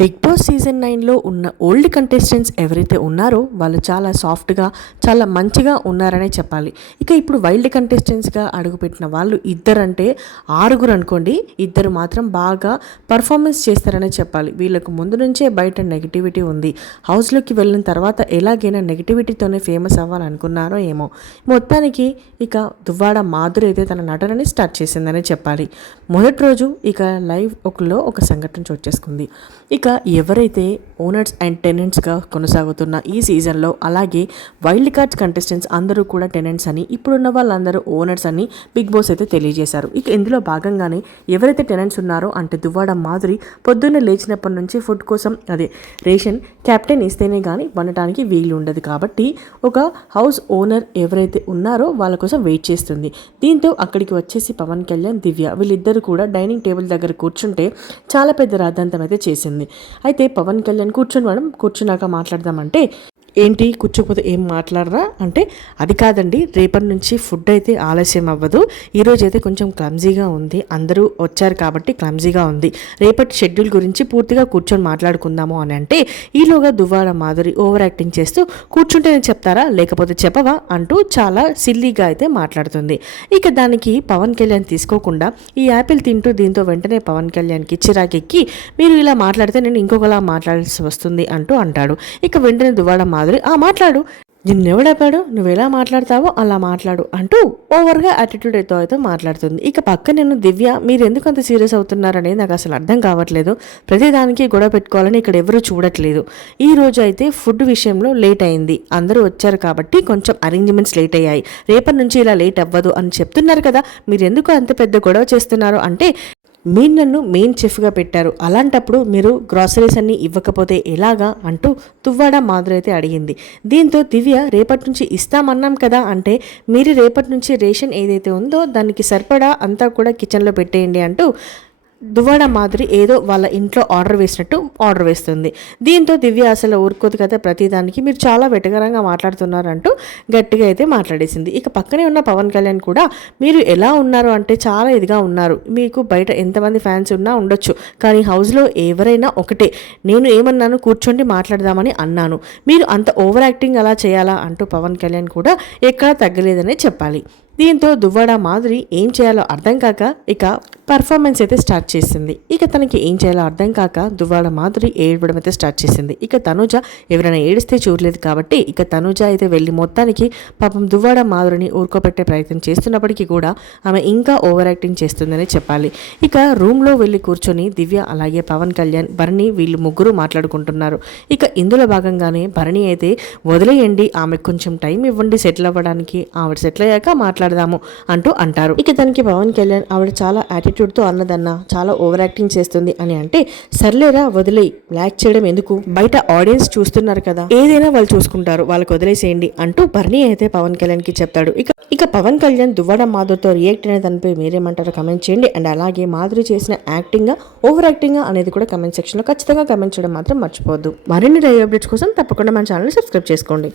Big boss season 9లో ఉన్న old contestants ఎవరైతే ఉన్నారో వాళ్ళు చాలా సాఫ్ట్గా చాలా మంచిగా ఉన్నారనే చెప్పాలి. ఇక ఇప్పుడు వైల్డ్ కంటెస్టెంట్స్గా అడుగుపెట్టిన వాళ్ళు ఇద్దరంటే ఆరుగురు అనుకోండి, ఇద్దరు మాత్రం బాగా పర్ఫార్మెన్స్ చేస్తారనే చెప్పాలి. వీళ్ళకు ముందు నుంచే బయట నెగిటివిటీ ఉంది. హౌస్లోకి వెళ్ళిన తర్వాత ఎలాగైనా నెగిటివిటీతోనే ఫేమస్ అవ్వాలనుకున్నారో ఏమో. మొత్తానికి ఇక దువ్వాడ మాధురి అయితే తన నటనని స్టార్ట్ చేసిందనే చెప్పాలి. మొదటి రోజు ఇక లైవ్ ఒక సంఘటన చోటు చేసుకుంది. ఇక ఎవరైతే ఓనర్స్ అండ్ టెనెంట్స్గా కొనసాగుతున్న ఈ సీజన్లో, అలాగే వైల్డ్ కార్డ్స్ కంటెస్టెంట్స్ అందరూ కూడా టెనెంట్స్ అని, ఇప్పుడున్న వాళ్ళందరూ ఓనర్స్ అని బిగ్ బాస్ అయితే తెలియజేశారు. ఇక ఇందులో భాగంగానే ఎవరైతే టెనెంట్స్ ఉన్నారో అంటే దువ్వాడ మాధురి పొద్దున్నే లేచినప్పటి నుంచి ఫుడ్ కోసం రేషన్ క్యాప్టెన్ ఇస్తేనే కానీ వండటానికి వీలు ఉండదు. కాబట్టి ఒక హౌస్ ఓనర్ ఎవరైతే ఉన్నారో వాళ్ళ కోసం వెయిట్ చేస్తుంది. దీంతో అక్కడికి వచ్చేసి పవన్ కళ్యాణ్, దివ్య వీళ్ళిద్దరు కూడా డైనింగ్ టేబుల్ దగ్గర కూర్చుంటే చాలా పెద్ద రాద్ధాంతం అయితే చేసింది. అయితే పవన్ కళ్యాణ్ కూర్చున్నాక మాట్లాడదామంటే, ఏంటి కూర్చోకపోతే ఏం మాట్లాడరా అంటే, అది కాదండి, రేపటి నుంచి ఫుడ్ అయితే ఆలస్యం అవ్వదు, ఈరోజు అయితే కొంచెం క్లమ్జీగా ఉంది, అందరూ వచ్చారు కాబట్టి క్లమ్జీగా ఉంది, రేపటి షెడ్యూల్ గురించి పూర్తిగా కూర్చొని మాట్లాడుకుందాము అని అంటే, ఈలోగా దువ్వాడ మాధురి ఓవర్ యాక్టింగ్ చేస్తూ కూర్చుంటేనే చెప్తారా లేకపోతే చెప్పవా అంటూ చాలా సిల్లీగా అయితే మాట్లాడుతుంది. ఇక దానికి పవన్ కళ్యాణ్ తీసుకోకుండా ఈ యాపిల్ తింటూ దీంతో వెంటనే పవన్ కళ్యాణ్కి చిరాకెక్కి, మీరు ఇలా మాట్లాడితే నేను ఇంకొకలా మాట్లాడాల్సి వస్తుంది అంటూ అంటాడు. ఇక వెంటనే దువ్వాడ మాధురి, మాట్లాడు, నిన్నెవడాపాడు, నువ్వు ఎలా మాట్లాడతావో అలా మాట్లాడు అంటూ ఓవర్గా యాటిట్యూడ్ అయితే మాట్లాడుతుంది. ఇక పక్క నేను దివ్య, మీరు ఎందుకు అంత సీరియస్ అవుతున్నారనేది నాకు అసలు అర్థం కావట్లేదు, ప్రతిదానికి గొడవ పెట్టుకోవాలని ఇక్కడ ఎవరూ చూడట్లేదు, ఈ రోజు అయితే ఫుడ్ విషయంలో లేట్ అయింది, అందరూ వచ్చారు కాబట్టి కొంచెం అరేంజ్మెంట్స్ లేట్ అయ్యాయి, రేపటి నుంచి ఇలా లేట్ అవ్వదు అని చెప్తున్నారు కదా, మీరు ఎందుకు అంత పెద్ద గొడవ చేస్తున్నారు అంటే, మీరు నన్ను మెయిన్ చెఫ్గా పెట్టారు, అలాంటప్పుడు మీరు గ్రాసరీస్ అన్నీ ఇవ్వకపోతే ఎలాగా అంటూ దువ్వాడ మాధురి అయితే అడిగింది. దీంతో దివ్య, రేపటి నుంచి ఇస్తామన్నాం కదా అంటే, మీరు రేపటి నుంచి రేషన్ ఏదైతే ఉందో దానికి సరిపడా అంతా కూడా కిచెన్లో పెట్టేయండి అంటూ దువ్వాడ మాధురి ఏదో వాళ్ళ ఇంట్లో ఆర్డర్ వేస్తుంది. దీంతో దివ్య అసలు ఊరుకోదు కదా, ప్రతిదానికి మీరు చాలా వెటకరంగా మాట్లాడుతున్నారంటూ గట్టిగా అయితే మాట్లాడేసింది. ఇక పక్కనే ఉన్న పవన్ కళ్యాణ్ కూడా, మీరు ఎలా ఉన్నారు అంటే చాలా ఇదిగా ఉన్నారు, మీకు బయట ఎంతమంది ఫ్యాన్స్ ఉన్నా ఉండొచ్చు, కానీ హౌస్లో ఎవరైనా ఒకటే, నేను ఏమన్నాను, కూర్చోండి మాట్లాడదామని అన్నాను, మీరు అంత ఓవర్ యాక్టింగ్ అలా చేయాలా అంటూ పవన్ కళ్యాణ్ కూడా ఎక్కడా తగ్గలేదనే చెప్పాలి. దీంతో దువ్వాడ మాధురి ఏం చేయాలో అర్థం కాక ఇక పర్ఫార్మెన్స్ అయితే స్టార్ట్ చేసింది. ఇక తనకి ఏం చేయాలో అర్థం కాక దువ్వాడ మాధురి ఏడవడం అయితే స్టార్ట్ చేసింది. ఇక తనుజ ఎవరైనా ఏడిస్తే చూడలేదు కాబట్టి ఇక తనుజ అయితే వెళ్ళి మొత్తానికి పాపం దువ్వాడ మాధురిని ఊరుకోబెట్టే ప్రయత్నం చేస్తున్నప్పటికీ కూడా ఆమె ఇంకా ఓవర్ యాక్టింగ్ చేస్తుందని చెప్పాలి. ఇక రూమ్లో వెళ్ళి కూర్చొని దివ్య అలాగే పవన్ కళ్యాణ్, భరణి వీళ్ళు ముగ్గురు మాట్లాడుకుంటున్నారు. ఇక ఇందులో భాగంగానే భరణి అయితే, వదిలేయండి, ఆమెకు కొంచెం టైం ఇవ్వండి సెటిల్ అవ్వడానికి, ఆవిడ సెటిల్ అయ్యాక మాట్లాడదాము అంటూ అంటారు. ఇక దానికి పవన్ కళ్యాణ్, ఆవిడ చాలా యాటిట్యూడ్తో అన్నదన్నా, చాలా ఓవర్ యాక్టింగ్ చేస్తుంది అని అంటే, సర్లేరా వదిలేయి, బ్లాక్ చేయడం ఎందుకు, బయట ఆడియన్స్ చూస్తున్నారు కదా, ఏదైనా వాళ్ళు చూసుకుంటారు, వాళ్ళకి వదిలేసేయండి అంటూ భరణి అయితే పవన్ కళ్యాణ్ కి చెప్తాడు. ఇక పవన్ కళ్యాణ్ దువ్వాడ మాధురితో రియాక్ట్ అనే దానిపై మీరేమంటారో కమెంట్ చేయండి. అండ్ అలాగే మాధురి చేసిన యాక్టింగ్ ఓవర్ యాక్టింగ్ అనేది కూడా కమెంట్ సెక్షన్ లో ఖచ్చితంగా కమెంట్ చేయడం మాత్రం మర్చిపోవద్దు. మరిన్ని లైవ్ అప్డేట్స్ కోసం తప్పకుండా మన ఛానల్ సబ్స్క్రైబ్ చేసుకోండి.